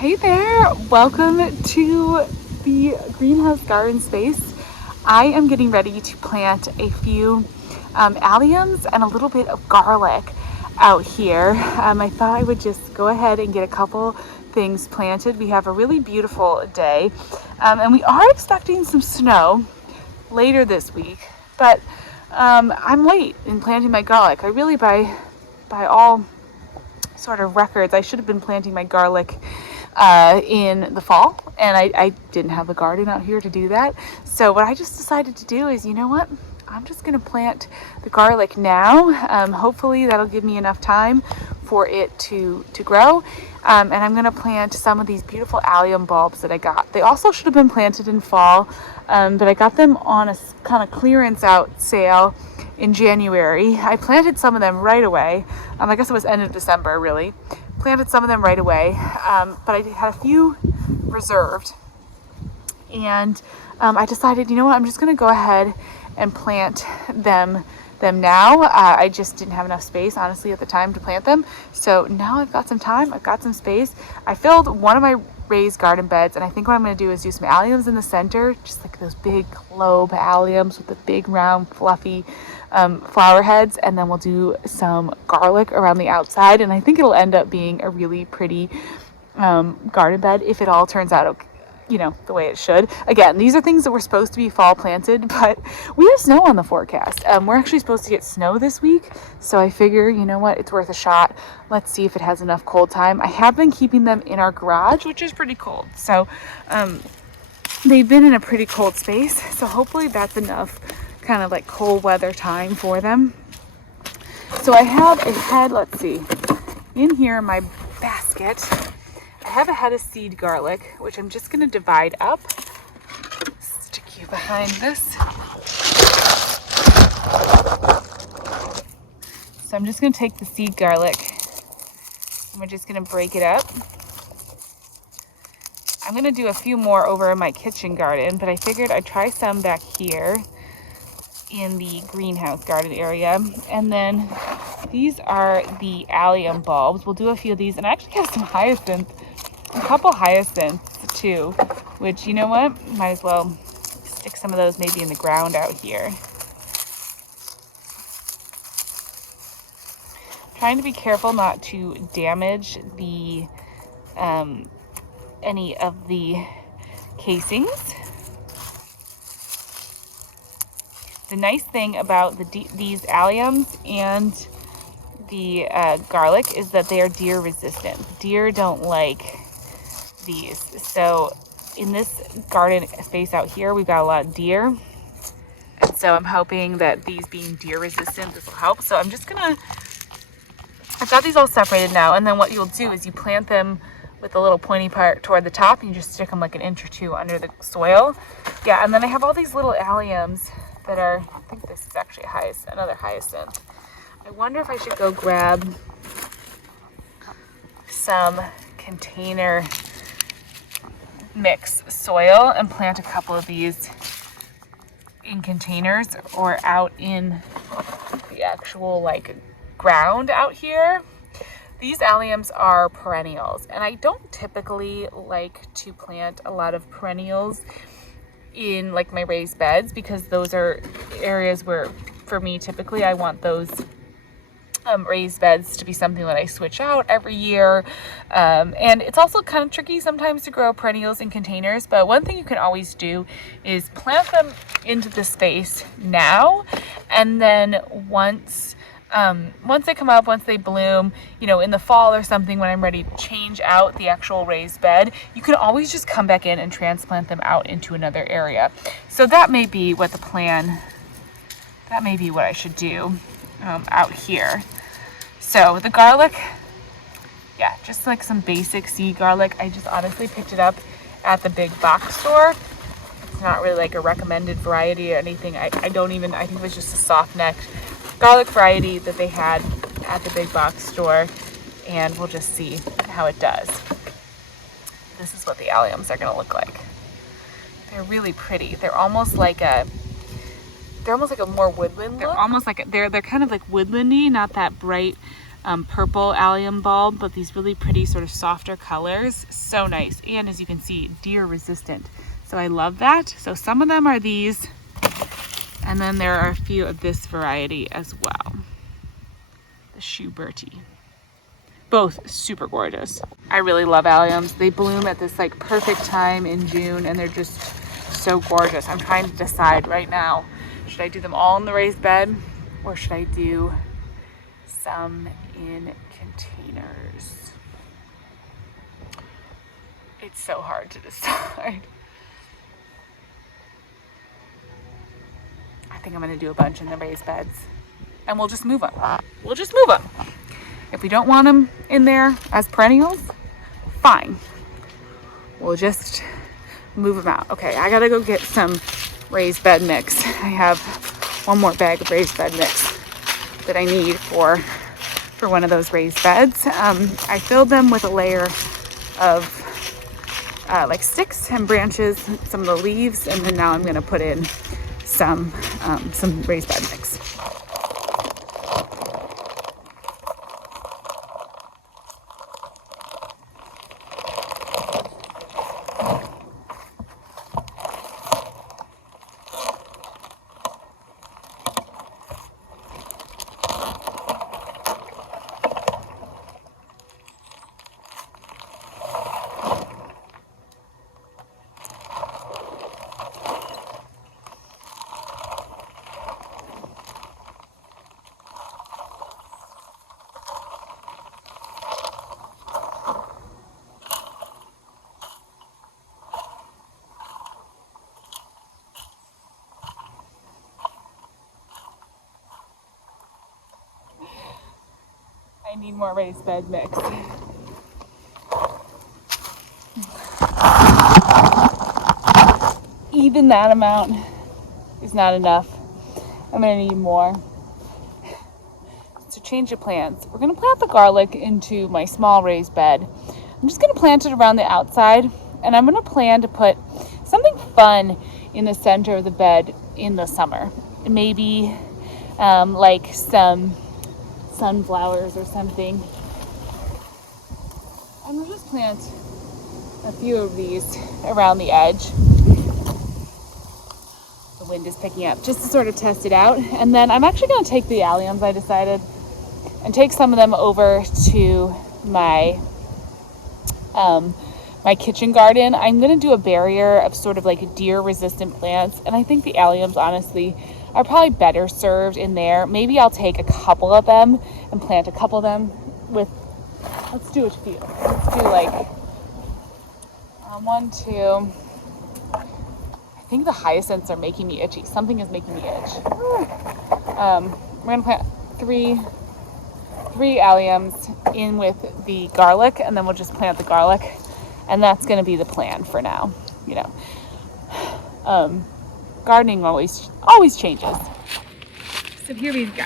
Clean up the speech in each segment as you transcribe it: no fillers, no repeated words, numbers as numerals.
Hey there, welcome to the greenhouse garden space. I am getting ready to plant a few alliums and a little bit of garlic out here. I thought I would just go ahead and get a couple things planted. We have a really beautiful day and we are expecting some snow later this week, but I'm late in planting my garlic. I really, by all sort of records, I should have been planting my garlic in the fall, and I didn't have a garden out here to do that. So what I just decided to do is, you know what? I'm just going to plant the garlic now. Hopefully that'll give me enough time for it to grow. And I'm going to plant some of these beautiful allium bulbs that I got. They also should have been planted in fall, but I got them on a kind of clearance out sale in January. I planted some of them right away. I guess it was end of December, really. Planted some of them right away, but I had a few reserved. And I decided, you know what, I'm just going to go ahead and plant them now. I just didn't have enough space, honestly, at the time to plant them. So now I've got some time, I've got some space. I filled one of my raised garden beds, and I think what I'm going to do is do some alliums in the center, just like those big globe alliums with the big round fluffy flower heads, and then we'll do some garlic around the outside, and I think it'll end up being a really pretty garden bed if it all turns out okay, you know, the way it should. Again, these are things that were supposed to be fall planted, but we have snow on the forecast. We're actually supposed to get snow this week, so I figure, you know what, it's worth a shot. Let's see if it has enough cold time. I have been keeping them in our garage, which is pretty cold, so they've been in a pretty cold space, so hopefully that's enough kind of like cold weather time for them. So I have a head, let's see, in here in my basket, I have a head of seed garlic, which I'm just going to divide up. Stick you behind this. So I'm just going to take the seed garlic and we're just going to break it up. I'm going to do a few more over in my kitchen garden, but I figured I'd try some back here in the greenhouse garden area. And then these are the allium bulbs. We'll do a few of these, and I actually have some hyacinth, a couple hyacinths too, which, you know what, might as well stick some of those maybe in the ground out here. Trying to be careful not to damage the any of the casings. The nice thing about these alliums and the garlic is that they are deer resistant. Deer don't like these. So in this garden space out here, we've got a lot of deer. And so I'm hoping that these being deer resistant, this will help. So I'm just gonna, I've got these all separated now. And then what you'll do is you plant them with a little pointy part toward the top, and you just stick them like an inch or two under the soil. Yeah, and then I have all these little alliums that are, I think this is actually another hyacinth. I wonder if I should go grab some container mix soil and plant a couple of these in containers or out in the actual like ground out here. These alliums are perennials, and I don't typically like to plant a lot of perennials in like my raised beds, because those are areas where, for me, typically I want those raised beds to be something that I switch out every year. And it's also kind of tricky sometimes to grow perennials in containers, but one thing you can always do is plant them into the space now, and then once they come up, once they bloom, you know, in the fall or something, when I'm ready to change out the actual raised bed, you can always just come back in and transplant them out into another area. So that may be what the plan, that may be what I should do out here. So the garlic, yeah, just like some basic seed garlic. I just honestly picked it up at the big box store. It's not really like a recommended variety or anything. I think it was just a soft necked garlic variety that they had at the big box store, and we'll just see how it does. This is what the alliums are going to look like. They're really pretty. They're almost like a more woodland look. They're kind of like woodlandy, not that bright purple allium bulb, but these really pretty sort of softer colors. So nice. And as you can see, deer resistant. So I love that. So some of them are these, and then there are a few of this variety as well. The Schuberti. Both super gorgeous. I really love alliums. They bloom at this like perfect time in June, and they're just so gorgeous. I'm trying to decide right now, should I do them all in the raised bed or should I do some in containers? It's so hard to decide. I think I'm gonna do a bunch in the raised beds and we'll just move them. We'll just move them. If we don't want them in there as perennials, fine. We'll just move them out. Okay, I gotta go get some raised bed mix. I have one more bag of raised bed mix that I need for one of those raised beds. I filled them with a layer of like sticks and branches, some of the leaves, and then now I'm gonna put in some raised bed mix. I need more raised bed mix. Even that amount is not enough. I'm gonna need more. So change of plans. We're gonna plant the garlic into my small raised bed. I'm just gonna plant it around the outside, and I'm gonna plan to put something fun in the center of the bed in the summer. Maybe like some sunflowers or something. And we'll just plant a few of these around the edge. The wind is picking up, just to sort of test it out. And then I'm actually going to take the alliums, I decided, and take some of them over to my my kitchen garden. I'm going to do a barrier of sort of like deer resistant plants, and I think the alliums honestly are probably better served in there. Maybe I'll take a couple of them and plant a couple of them with, let's do a few. Let's do like 1, 2. I think the hyacinths are making me itchy. Something is making me itch. We're gonna plant three alliums in with the garlic, and then we'll just plant the garlic, and that's gonna be the plan for now. You know, gardening always changes. So here we go.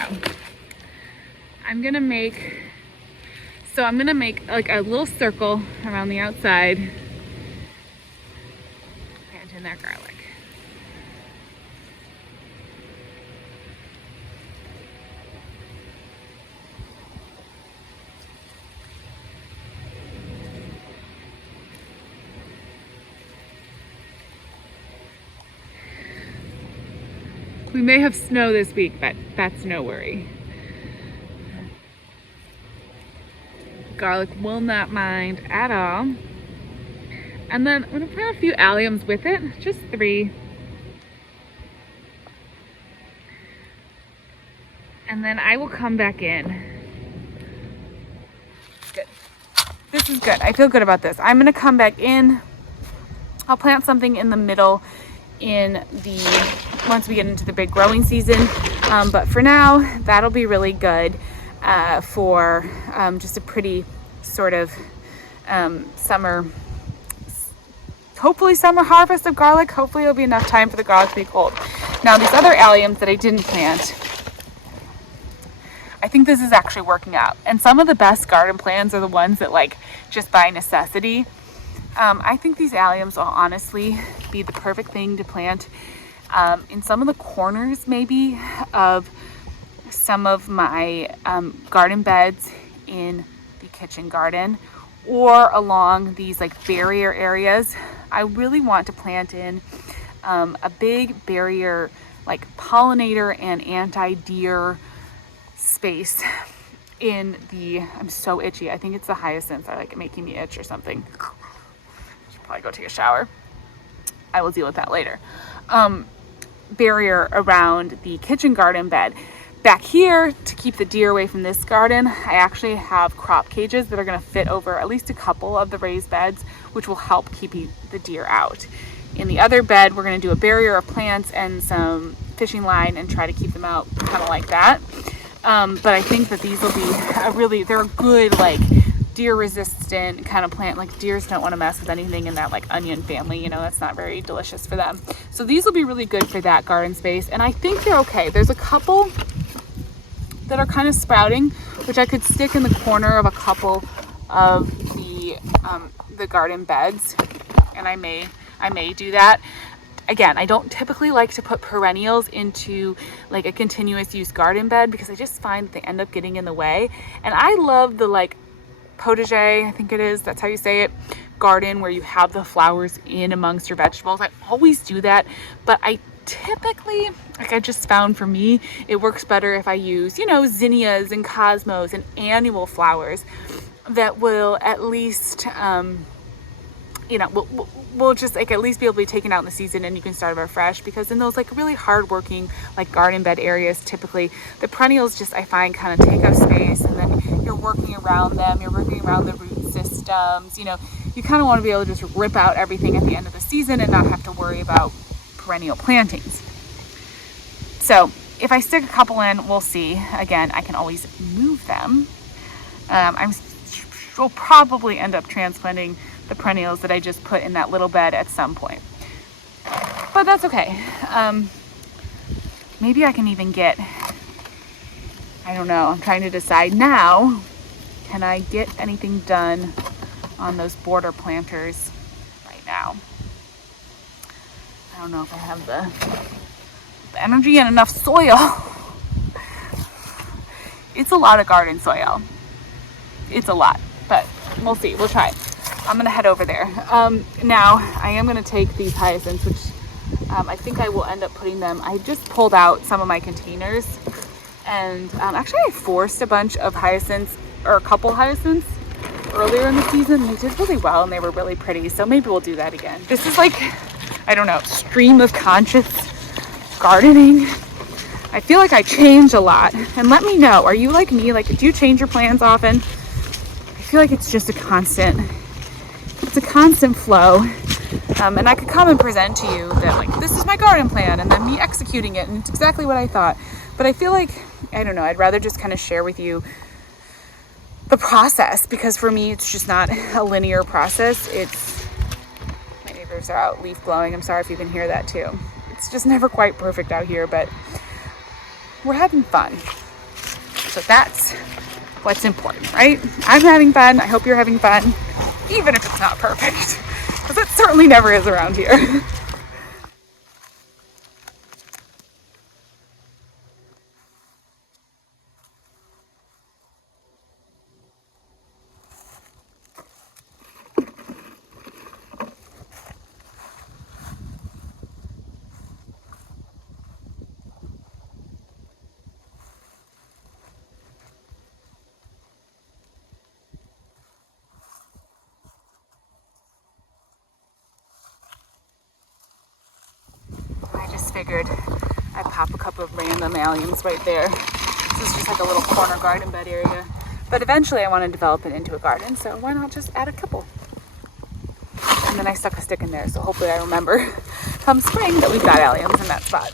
I'm gonna make like a little circle around the outside, plant in that garlic. We may have snow this week, but that's no worry. Garlic will not mind at all. And then I'm gonna plant a few alliums with it, just 3. And then I will come back in. Good. This is good. I feel good about this. I'm gonna come back in. I'll plant something in the middle once we get into the big growing season. But for now, that'll be really good for just a pretty sort of summer, hopefully summer harvest of garlic. Hopefully it'll be enough time for the garlic to be cold. Now these other alliums that I didn't plant, I think this is actually working out. And some of the best garden plans are the ones that like just by necessity. I think these alliums will honestly be the perfect thing to plant in some of the corners maybe of some of my garden beds in the kitchen garden or along these like barrier areas. I really want to plant in a big barrier, like pollinator and anti-deer space in the, I'm so itchy. I think it's the hyacinths are like making me itch or something. Should probably go take a shower. I will deal with that later. Barrier around the kitchen garden bed. Back here, to keep the deer away from this garden, I actually have crop cages that are going to fit over at least a couple of the raised beds, which will help keep the deer out. In the other bed, we're going to do a barrier of plants and some fishing line and try to keep them out kind of like that. But I think that these will be they're a good like deer resistant kind of plant. Like deers don't want to mess with anything in that like onion family, you know, that's not very delicious for them. So these will be really good for that garden space. And I think they're okay. There's a couple that are kind of sprouting, which I could stick in the corner of a couple of the garden beds. And I may do that. Again, I don't typically like to put perennials into like a continuous use garden bed because I just find they end up getting in the way. And I love the like potager, I think it is, that's how you say it, garden where you have the flowers in amongst your vegetables. I always do that, but I typically, like I just found for me, it works better if I use, you know, zinnias and cosmos and annual flowers that will at least, you know, we'll just like at least be able to be taken out in the season and you can start over fresh, because in those like really hard working like garden bed areas, typically the perennials just, I find, kind of take up space, and then you're working around them, you're working around the root systems, you know, you kind of want to be able to just rip out everything at the end of the season and not have to worry about perennial plantings. So if I stick a couple in, we'll see. Again, I can always move them. We'll probably end up transplanting the perennials that I just put in that little bed at some point, but that's okay. Maybe I can even get, I don't know, I'm trying to decide now, can I get anything done on those border planters right now? I don't know if I have the energy and enough soil. It's a lot of garden soil. It's a lot, but we'll see, we'll try. I'm gonna head over there. Now I am gonna take these hyacinths, which I think I will end up putting them, I just pulled out some of my containers, and actually I forced a bunch of hyacinths, or a couple hyacinths earlier in the season. They did really well and they were really pretty, so maybe we'll do that again. This is like, I don't know, stream of conscious gardening. I feel like I change a lot, and let me know, are you like me? Like, do you change your plans often? I feel like it's just a constant flow, and I could come and present to you that like this is my garden plan and then me executing it and it's exactly what I thought, but I feel like, I don't know, I'd rather just kind of share with you the process, because for me it's just not a linear process. It's, my neighbors are out leaf blowing, I'm sorry if you can hear that too. It's just never quite perfect out here, but we're having fun, so that's what's important, right? I'm having fun, I hope you're having fun, even if it's not perfect, because it certainly never is around here. I just figured I'd pop a couple of random alliums right there. This is just like a little corner garden bed area. But eventually I want to develop it into a garden, so why not just add a couple? And then I stuck a stick in there, so hopefully I remember come spring that we've got alliums in that spot.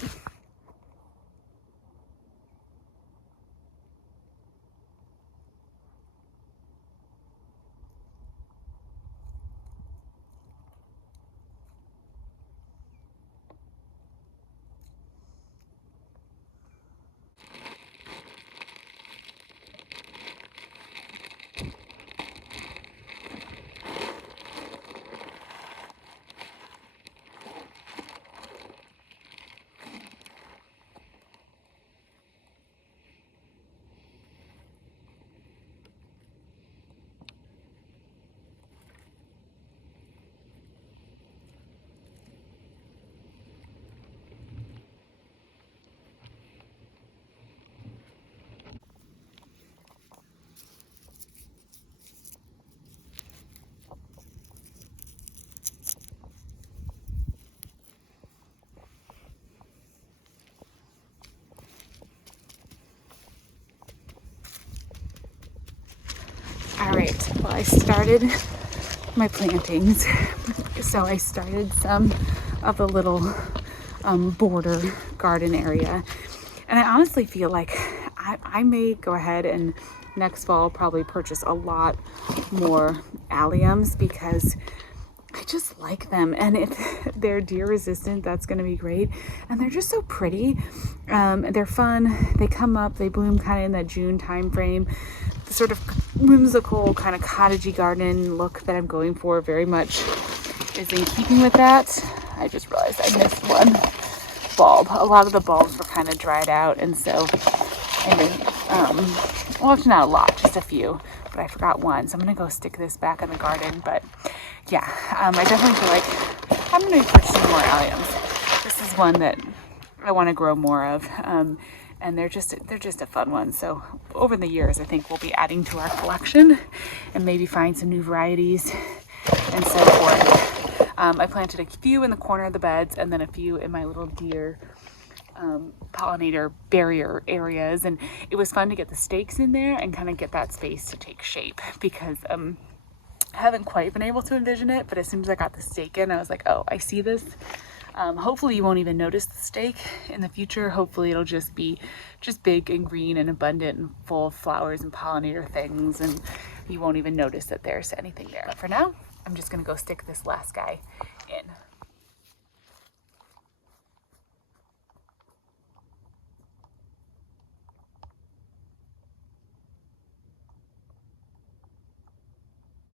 Well, I started my plantings. So I started some of the little border garden area. And I honestly feel like I may go ahead and next fall probably purchase a lot more alliums because I just like them. And if they're deer resistant, that's going to be great. And they're just so pretty. They're fun. They come up, they bloom kind of in that June time frame. The sort of whimsical kind of cottagey garden look that I'm going for very much is in keeping with that. I just realized I missed one bulb. A lot of the bulbs were kind of dried out, and so I didn't, well, it's not a lot, just a few, but I forgot one. So I'm gonna go stick this back in the garden. But yeah, I definitely feel like I'm gonna be purchasing more alliums. This is one that I want to grow more of, and they're just a fun one. So over the years, I think we'll be adding to our collection and maybe find some new varieties and so forth. I planted a few in the corner of the beds and then a few in my little deer pollinator barrier areas, and it was fun to get the stakes in there and kind of get that space to take shape because I haven't quite been able to envision it, but as soon as I got the stake in, I was like, oh, I see this. Hopefully you won't even notice the stake in the future. Hopefully it'll just be big and green and abundant and full of flowers and pollinator things, and you won't even notice that there's anything there. But for now, I'm just gonna go stick this last guy